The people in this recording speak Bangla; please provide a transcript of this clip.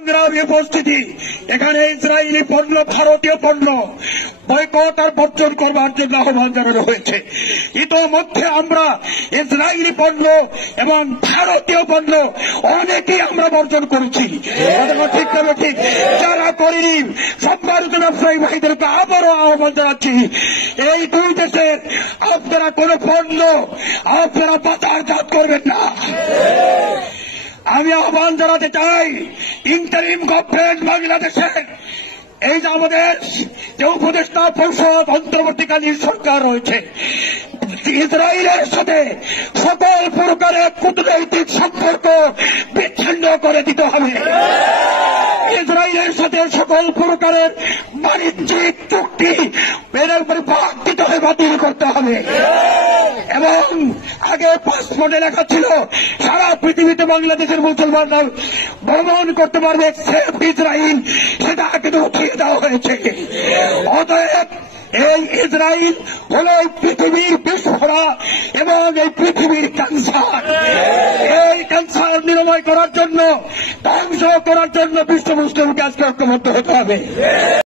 সংগ্রামী উপস্থিতি, এখানে ইসরায়েলি পণ্য, ভারতীয় পণ্য বয়কট আর বর্জন করবার জন্য আহ্বান জানানো হয়েছে। ইতোমধ্যে আমরা ইসরায়েলি পণ্য এবং ভারতীয় পণ্য অনেকেই আমরা বর্জন করেছি। ঠিক তবে ঠিক যারা করিনি, সম্মানিত ব্যবসায়ী ভাইদেরকে আবারও আহ্বান জানাচ্ছি, এই দুই দেশের আপনারা কোন পণ্য আপনারা বাজারজাত করবেন না। আমি আহ্বান জানাতে চাই, ইন্টারিম গভর্নমেন্ট বাংলাদেশের এই যে আমাদের যে উপদেষ্টা পরিষদ, অন্তর্বর্তীকালীন সরকার রয়েছে, ইসরায়েলের সাথে সকল প্রকারের কূটনৈতিক সম্পর্ক বিচ্ছিন্ন করে দিতে হবে। ইসরায়েলের সাথে সকল প্রকারের বাণিজ্যিক চুক্তি বাতিল করতে হবে। এবং আগে পাসপোর্টে লেখা ছিল সারা পৃথিবীতে বাংলাদেশের মুসলমানরা ভ্রমণ করতে পারবে, সেফ ইসরায়েল, সেটা কিন্তু উঠিয়ে দেওয়া হয়েছে। অতএব এই ইসরায়েল হল পৃথিবীর বিস্ফোরা এবং এই পৃথিবীর ক্যান্সার। এই ক্যান্সার নিরাময় করার জন্য, ধ্বংস করার জন্য বিশ্ব মুসলিমকে আজকে ঐক্যবদ্ধ হতে হবে।